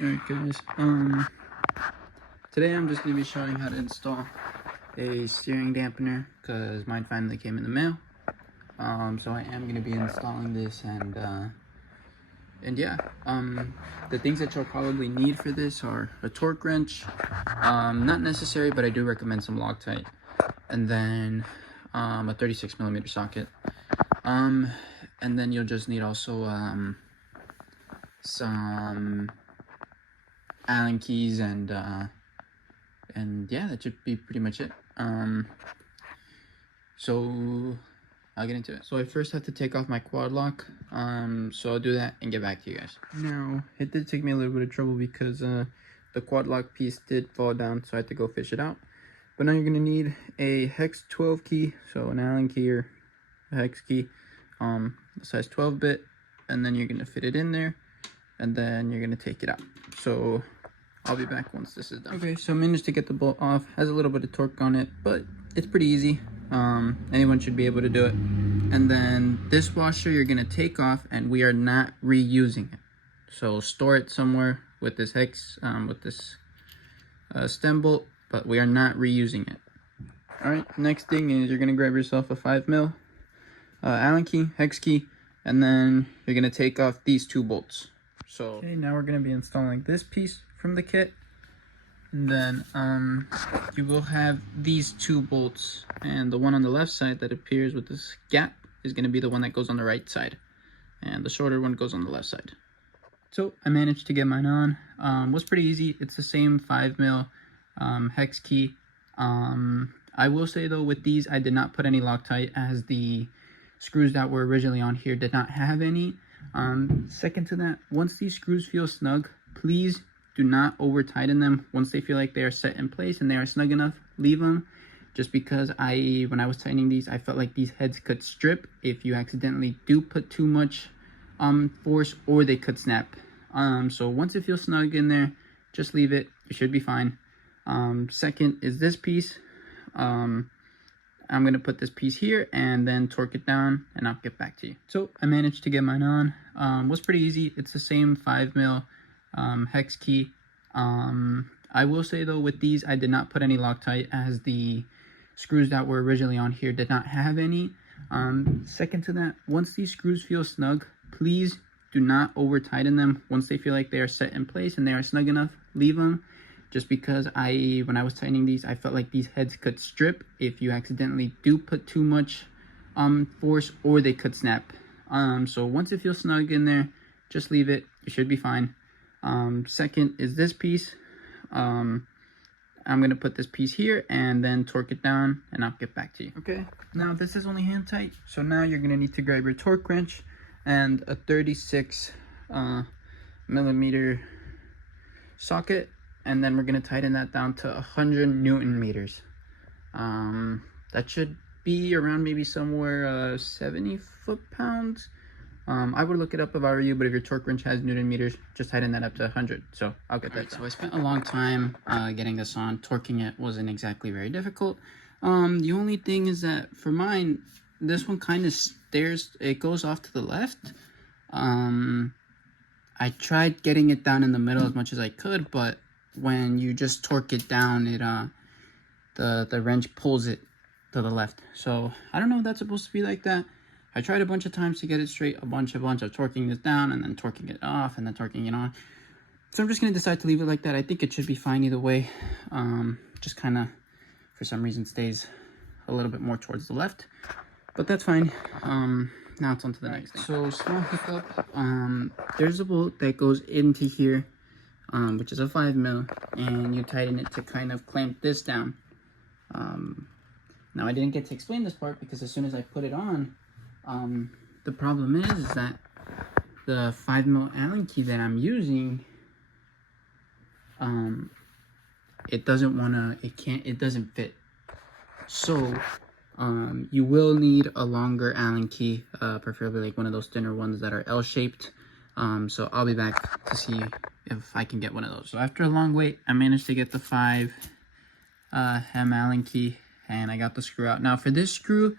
Alright guys, today I'm just going to be showing how to install a steering dampener because mine finally came in the mail. So I am going to be installing this and yeah, the things that you'll probably need for this are a torque wrench, not necessary, but I do recommend some Loctite, and then a 36mm socket, and then you'll just need also some Allen keys and yeah, that should be pretty much it. So I'll get into it. So I first have to take off my quad lock, so I'll do that and get back to you guys. Now it did take me a little bit of trouble because the quad lock piece did fall down, so I had to go fish it out. But now you're gonna need a hex 12 key, so an Allen key or a hex key, size 12-bit, and then you're gonna fit it in there, and then you're gonna take it out. So I'll be back once this is done. Okay, so I managed to get the bolt off. Has a little bit of torque on it, but it's pretty easy. Anyone should be able to do it. And then this washer you're gonna take off, and we are not reusing it. So store it somewhere with this hex, with this stem bolt, but we are not reusing it. All right, next thing is you're gonna grab yourself a 5mm Allen key, hex key, and then you're gonna take off these two bolts. So okay, now we're gonna be installing this piece from the kit, and then you will have these two bolts, and the one on the left side that appears with this gap is going to be the one that goes on the right side, and the shorter one goes on the left side. So I managed to get mine on. Was pretty easy. It's the same 5mm hex key. I will say though, with these I did not put any Loctite, as the screws that were originally on here did not have any. Second to that, once these screws feel snug, please do not over tighten them. Once they feel like they are set in place and they are snug enough, leave them. Just because when I was tightening these, I felt like these heads could strip if you accidentally do put too much force, or they could snap. So once it feels snug in there, just leave it. You should be fine. Second is this piece. I'm gonna put this piece here and then torque it down, and I'll get back to you. So I managed to get mine on. Was pretty easy. It's the same 5mm hex key. I will say though, with these I did not put any Loctite, as the screws that were originally on here did not have any. Second to that, once these screws feel snug, please do not over tighten them. Once they feel like they are set in place and they are snug enough, leave them. Just because when I was tightening these, I felt like these heads could strip if you accidentally do put too much force, or they could snap. So once it feels snug in there, just leave it. You should be fine. Second is this piece. I'm gonna put this piece here and then torque it down, and I'll get back to you. Okay, now this is only hand tight, so now you're gonna need to grab your torque wrench and a 36mm socket, and then we're gonna tighten that down to 100 Newton meters. That should be around maybe somewhere 70 foot-pounds. I would look it up if I were you, but if your torque wrench has Newton meters, just tighten that up to 100. So I'll get that done. So I spent a long time getting this on. Torquing it wasn't exactly very difficult. The only thing is that for mine, this one kind of stares, it goes off to the left. I tried getting it down in the middle as much as I could, but when you just torque it down, it the wrench pulls it to the left. So I don't know if that's supposed to be like that. I tried a bunch of times to get it straight, a bunch of torquing this down and then torquing it off and then torquing it on. So I'm just going to decide to leave it like that. I think it should be fine either way. Just kind of, for some reason, stays a little bit more towards the left. But that's fine. Now it's on to the next thing. So small hiccup. There's a bolt that goes into here, which is a 5mm, and you tighten it to kind of clamp this down. Now I didn't get to explain this part because as soon as I put it on, the problem is that the 5mm Allen key that I'm using, it doesn't fit. So you will need a longer Allen key, preferably like one of those thinner ones that are L-shaped. So I'll be back to see if I can get one of those. So after a long wait, I managed to get the 5M Allen key, and I got the screw out. Now for this screw,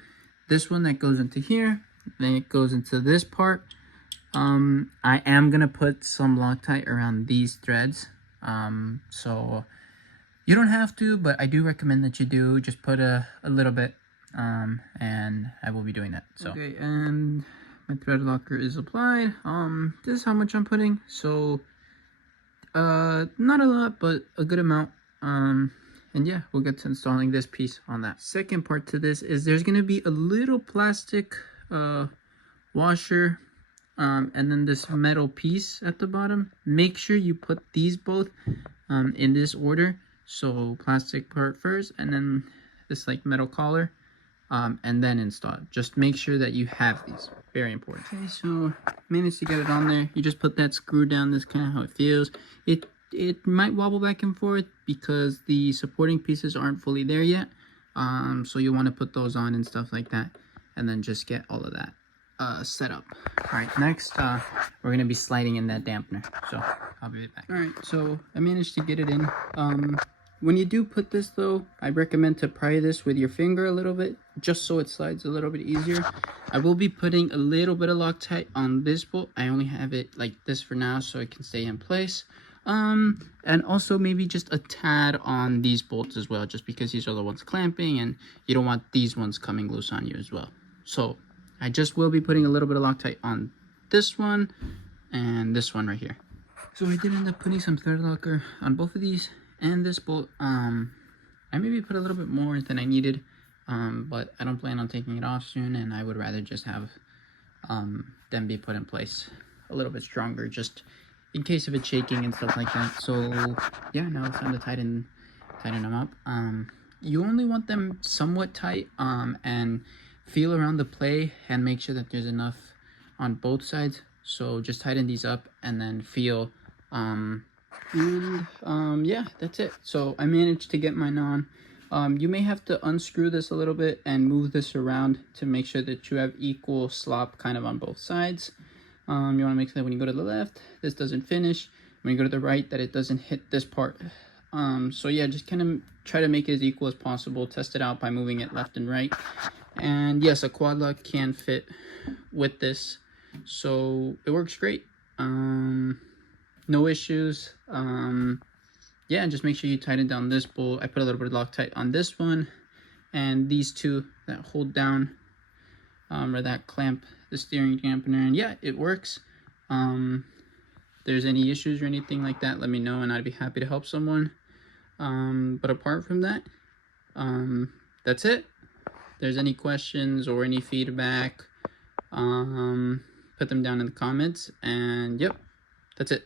this one that goes into here, then it goes into this part, I am gonna put some Loctite around these threads. So you don't have to, but I do recommend that you do. Just put a little bit, and I will be doing that. So okay, and my thread locker is applied. This is how much I'm putting. So not a lot, but a good amount. And yeah, we'll get to installing this piece on that. Second part to this is there's gonna be a little plastic washer, and then this metal piece at the bottom. Make sure you put these both in this order. So plastic part first, and then this like metal collar, and then install it. Just make sure that you have these. Very important. Okay, so managed to get it on there. You just put that screw down. This is kind of how it feels. It might wobble back and forth because the supporting pieces aren't fully there yet. So you want to put those on and stuff like that, and then just get all of that set up. All right, next we're gonna be sliding in that dampener. So I'll be right back. All right, so I managed to get it in. When you do put this though, I recommend to pry this with your finger a little bit, just so it slides a little bit easier. I will be putting a little bit of Loctite on this bolt. I only have it like this for now so it can stay in place. And also maybe just a tad on these bolts as well, just because these are the ones clamping and you don't want these ones coming loose on you as well. So I just will be putting a little bit of Loctite on this one and this one right here. So I did end up putting some thread locker on both of these and this bolt. I maybe put a little bit more than I needed, but I don't plan on taking it off soon, and I would rather just have them be put in place a little bit stronger, just in case of it shaking and stuff like that. So yeah, now it's time to tighten them up. You only want them somewhat tight, and feel around the play and make sure that there's enough on both sides. So just tighten these up and then feel. Yeah, that's it. So I managed to get mine on. You may have to unscrew this a little bit and move this around to make sure that you have equal slop kind of on both sides. You want to make sure that when you go to the left, this doesn't finish. When you go to the right, that it doesn't hit this part. So yeah, just kind of try to make it as equal as possible. Test it out by moving it left and right. And yes, a quad lock can fit with this, so it works great. No issues. Yeah, just make sure you tighten down this bolt. I put a little bit of Loctite on this one, and these two that hold down, or that clamp the steering dampener, and yeah, it works. If there's any issues or anything like that, let me know and I'd be happy to help someone. But apart from that, that's it. If there's any questions or any feedback, put them down in the comments, and yep, that's it.